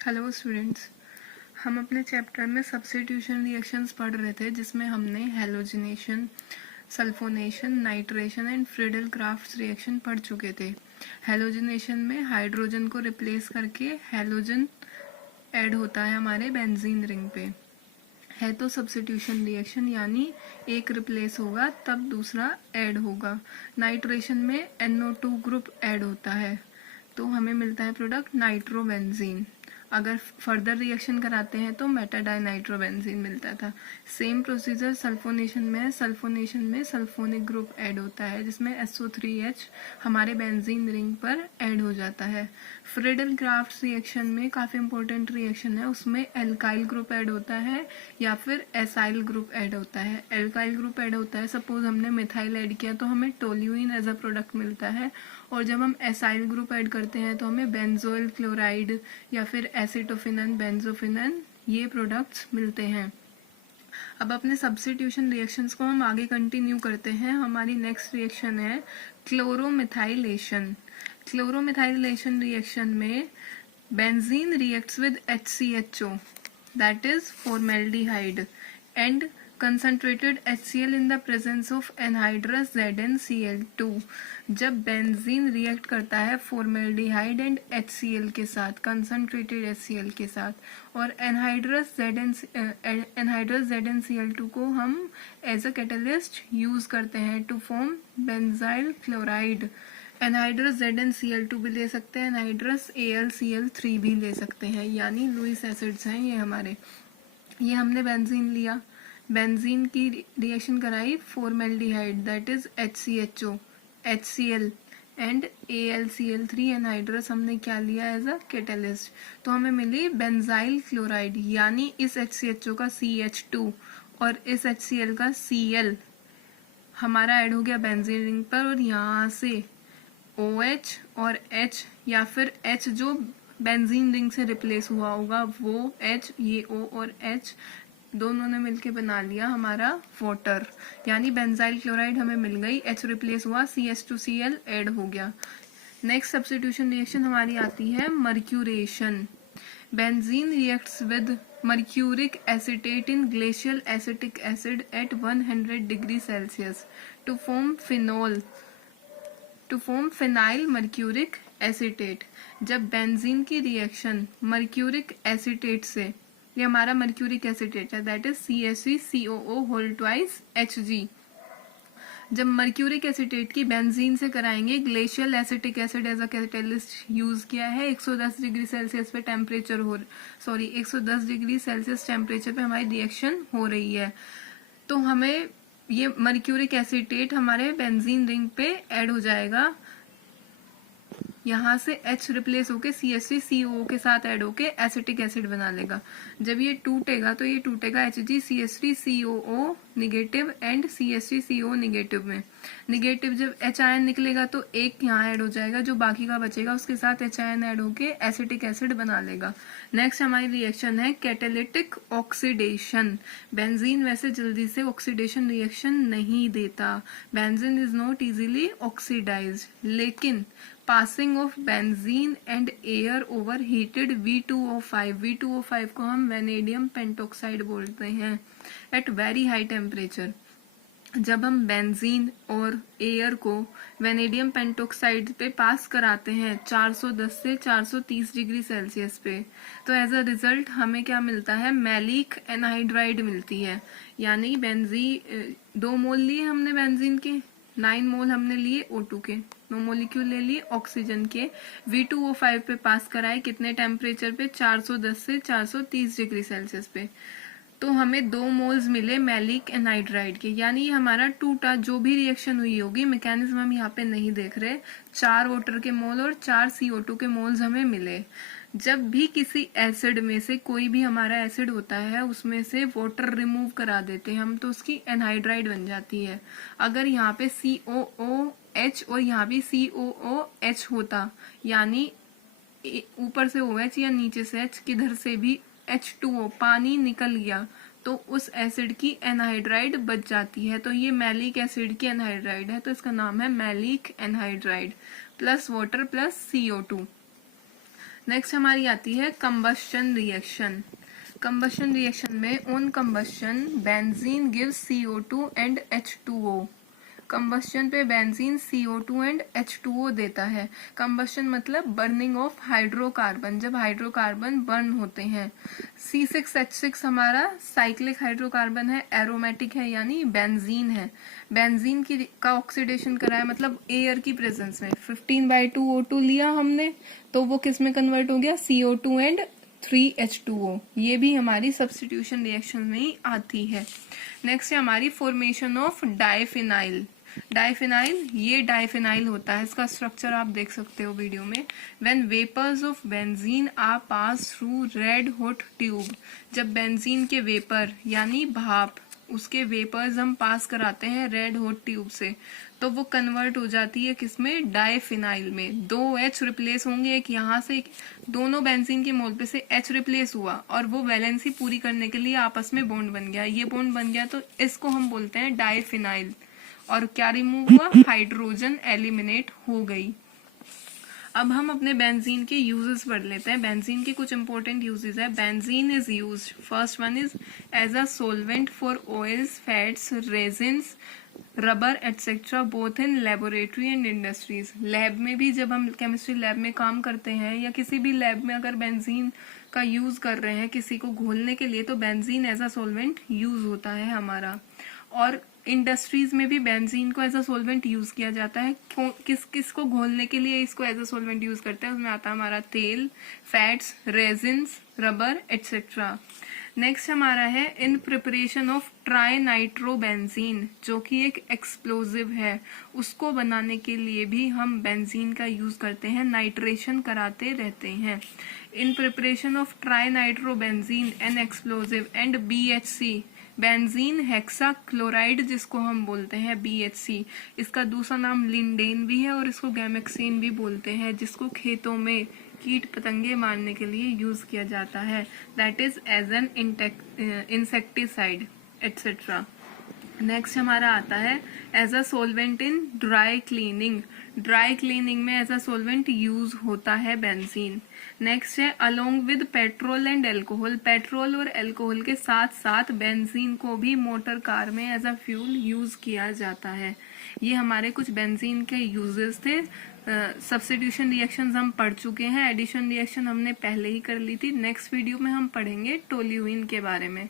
Hello students, हम अपने chapter में सब्स्टिट्यूशन रिएक्शंस पढ़ रहे थे जिसमें हमने halogenation, sulphonation, nitration and Friedel crafts reaction पढ़ चुके थे। हैलोजिनेशन में हाइड्रोजन को रिप्लेस करके हैलोजन ऐड होता है हमारे बेंजीन रिंग पे। है तो सब्स्टिट्यूशन रिएक्शन, यानी एक रिप्लेस होगा तब दूसरा ऐड होगा। नाइट्रेशन में NO2 ग्रुप ऐड होता है तो हमें मिलता है प्रोडक्ट नाइट्रोबेंजीन। अगर फर्दर रिएक्शन कराते हैं तो मेटाडाइनाइट्रोबेंजीन मिलता था। सेम प्रोसीजर सल्फोनेशन में है। सल्फोनेशन में सल्फोनिक ग्रुप ऐड होता है जिसमें SO3H हमारे बेंजीन रिंग पर ऐड हो जाता है। फ्रीडल क्राफ्ट्स रिएक्शन में काफ़ी इंपॉर्टेंट रिएक्शन है, उसमें एल्काइल ग्रुप ऐड होता है या फिर एसाइल ग्रुप ऐड होता है। एल्काइल ग्रुप ऐड होता है, सपोज हमने मिथाइल ऐड किया तो हमें टोल्यूइन एज अ प्रोडक्ट मिलता है, और जब हम एसाइल ग्रुप ऐड करते हैं तो हमें बेंजोइल क्लोराइड या फिर एसिटोफिनन, बेंजोफिनन ये प्रोडक्ट्स मिलते हैं। अब अपने सब्स्टिट्यूशन रिएक्शंस को हम आगे कंटिन्यू करते हैं। हमारी नेक्स्ट रिएक्शन है क्लोरोमिथाइलेशन। क्लोरोमिथाइलेशन रिएक्शन में benzene reacts with HCHO, that is formaldehyde, and concentrated HCl in the presence of anhydrous ZnCl2। जब बेंजीन रिएक्ट करता है फॉर्मेल्डिहाइड एंड HCl के साथ, कंसंट्रेटेड HCl के साथ, और एनहाइड्रस ZnCl2 को हम एज अ कैटलिस्ट यूज करते हैं to form benzyl chloride. Anhydrous ZnCl2 भी ले सकते हैं, एनहाइड्रस AlCl3 भी ले सकते हैं, यानी लुईस एसिड्स हैं ये हमारे। ये हमने बेंजीन लिया, बेंजीन की रिएक्शन कराई formaldehyde, that is HCHO, HCl and AlCl3 anhydrous हमने क्या लिया एज अ कैटलिस्ट, तो हमें मिली बेंजाइल क्लोराइड, यानी इस HCHO का CH2 और इस HCl का Cl हमारा ऐड हो गया बेंजीन रिंग पर, और यहाँ से OH और H या फिर H जो बेंजीन रिंग से रिप्लेस हुआ होगा वो H, ये O और H दोनों ने मिलके बना लिया हमारा वाटर, यानी बेंजाइल क्लोराइड हमें मिल गई। H रिप्लेस हुआ, CH2Cl ऐड हो गया। नेक्स्ट सब्स्टिट्यूशन रिएक्शन हमारी आती है mercuration. Benzene reacts with mercuric acetate in glacial acetic acid at 100 degree Celsius to form phenyl mercuric acetate। जब बेंजीन की रिएक्शन मर्क्यूरिक एसिटेट से, ये हमारा मर्क्यूरिक एसिटेट है, that is CaCO2 whole twice Hg, जब मर्क्यूरिक एसिटेट की benzene से कराएंगे, glacial acetic acid as a catalyst use किया है, 110 डिग्री सेल्सियस पे टेम्परेचर 110 डिग्री सेल्सियस टेम्परेचर पे हमारी रिएक्शन हो रही है, तो हमें ये मर्क्यूरिक एसिटेट हमारे बेंजीन रिंग पे ऐड हो जाएगा। यहाँ से H रिप्लेस होके CH3COO के साथ ऐड होके एसिटिक एसिड बना लेगा। जब ये टूटेगा तो ये टूटेगा HgCH3COO negative and CH3CO negative में। निगेटिव जब H आयन निकलेगा तो एक यहाँ ऐड हो जाएगा, जो बाकी का बचेगा उसके साथ H आयन ऐड होके एसिटिक एसिड बना लेगा। नेक्स्ट हमारी रिएक्शन है कैटेलिटिक ऑक्सीडेशन। बेंजीन वैसे जल्दी से ऑक्सीडेशन रिएक्शन नहीं देता, benzene is not easily oxidised, लेकिन passing of benzene and air over heated V2O5 को हम वेनेडियम पेंटोक्साइड बोलते हैं एट वेरी हाई टेम्परेचर। जब हम बेंजीन और एयर को वेनेडियम पेंटोक्साइड पे पास कराते हैं 410 से 430 डिग्री सेल्सियस पे, तो एज अ रिजल्ट हमें क्या मिलता है, मैलिक एनहाइड्राइड मिलती है। यानी 2 मोल लिए हमने बेंजीन के, 9 मोल हमने लिए O2 के, 9 मोलिक्यूल ले लिए ऑक्सीजन के, V2O5 पे पास कराए कितने टेम्परेचर पे, 410 से 430 डिग्री सेल्सियस पे, तो हमें 2 मोल्स मिले मैलिक एनहाइड्राइड के। यानी हमारा टूटा, जो भी रिएक्शन हुई होगी, मैकेनिज्म हम यहाँ पे नहीं देख रहे, 4 वाटर के मोल और 4 CO2 के मोल्स हमें मिले। जब भी किसी एसिड में से, कोई भी हमारा एसिड होता है उसमें से वाटर रिमूव करा देते हैं हम, तो उसकी एनहाइड्राइड बन जाती है। अगर यहाँ पे COOH और यहाँ भी COOH होता, यानी ऊपर से OH या नीचे से H, किधर से भी H2O पानी निकल गया, तो उस एसिड की एनहाइड्राइड बच जाती है। तो ये मैलिक एसिड की एनहाइड्राइड है, तो इसका नाम है maleic anhydride, plus water plus CO2। Next हमारी आती है कंबस्शन रिएक्शन। कंबस्शन रिएक्शन में on combustion benzene gives CO2 and H2O। Combustion पे बेंजीन CO2 एंड H2O देता है। कंबस्शन मतलब बर्निंग ऑफ हाइड्रोकार्बन, जब हाइड्रोकार्बन बर्न होते हैं। C6H6 हमारा साइक्लिक हाइड्रोकार्बन है, एरोमेटिक है यानी बेंजीन है। बेंजीन की का ऑक्सीडेशन कराया मतलब एयर की प्रेजेंस में 15/2 O2 लिया हमने, तो वो किस में कन्वर्ट हो गया, CO2 एंड 3H2O। ये भी हमारी सब्स्टिट्यूशन रिएक्शन में ही आती है। नेक्स्ट है हमारी फॉर्मेशन ऑफ डाइफिनाइल। डाइफिनाइल, ये डाइफिनाइल होता है, इसका स्ट्रक्चर आप देख सकते हो वीडियो में। When vapours of benzene are pass through red hot tube, जब बेंजीन के वेपर यानी भाप, उसके वेपर्स हम पास कराते हैं रेड हॉट ट्यूब से, तो वो कन्वर्ट हो जाती है किसमें, डाइफिनाइल में। 2 H रिप्लेस होंगे, एक यहाँ से, दोनों बेंजीन के मोल पे से H रिप्लेस हुआ और वो वैलेंसी पूरी करने के लिए आपस में बॉन्ड बन गया। ये बॉन्ड बन गया तो इसको हम बोलते हैं डाइफिनाइल। और क्या रिमूव हुआ, हाइड्रोजन एलिमिनेट हो गई। अब हम अपने बेंजीन के यूजेस पढ़ लेते हैं। बेंजीन के कुछ इंपॉर्टेंट यूजेस है। Benzene is used, first one is as a solvent for oils, fats, resins, rubber etcetera, both in laboratory and industries. Lab में भी, जब हम केमिस्ट्री लैब में काम करते हैं या किसी भी लैब में अगर बेंजीन का यूज कर रहे हैं किसी को घोलने के लिए, तो benzene as a solvent use होता है हमारा। और इंडस्ट्रीज में भी बेंजीन को एज अ सोलवेंट यूज किया जाता है। किस किस को घोलने के लिए इसको एज अ सोलवेंट यूज करते हैं, उसमें आता है हमारा तेल, fats, resins, rubber etcetera. Next हमारा है in preparation of try nitrobenzene, जो कि एक एक्सप्लोजिव है, उसको बनाने के लिए भी हम बेंजीन का यूज करते हैं, नाइट्रेशन कराते रहते हैं। In preparation of try nitrobenzene N explosive and BHC, benzene hexa chloride जिसको हम बोलते हैं BHC, इसका दूसरा नाम लिंडेन भी है और इसको गैमेक्सीन भी बोलते हैं, जिसको खेतों में कीट पतंगे मारने के लिए यूज किया जाता है, that is as an insecticide etcetera. Next हमारा आता है as a solvent in dry cleaning. Dry cleaning में एज अ सोलवेंट यूज होता है बेंजीन। नेक्स्ट है along with petrol and alcohol, petrol और एल्कोहल के साथ साथ बेंजीन को भी मोटर कार में एज अ फ्यूल यूज किया जाता है। ये हमारे कुछ बेंजीन के यूजेस थे। सब्स्टिट्यूशन रिएक्शंस हम पढ़ चुके हैं, एडिशन रिएक्शन हमने पहले ही कर ली थी। नेक्स्ट वीडियो में हम पढ़ेंगे टोल्यूइन के बारे में।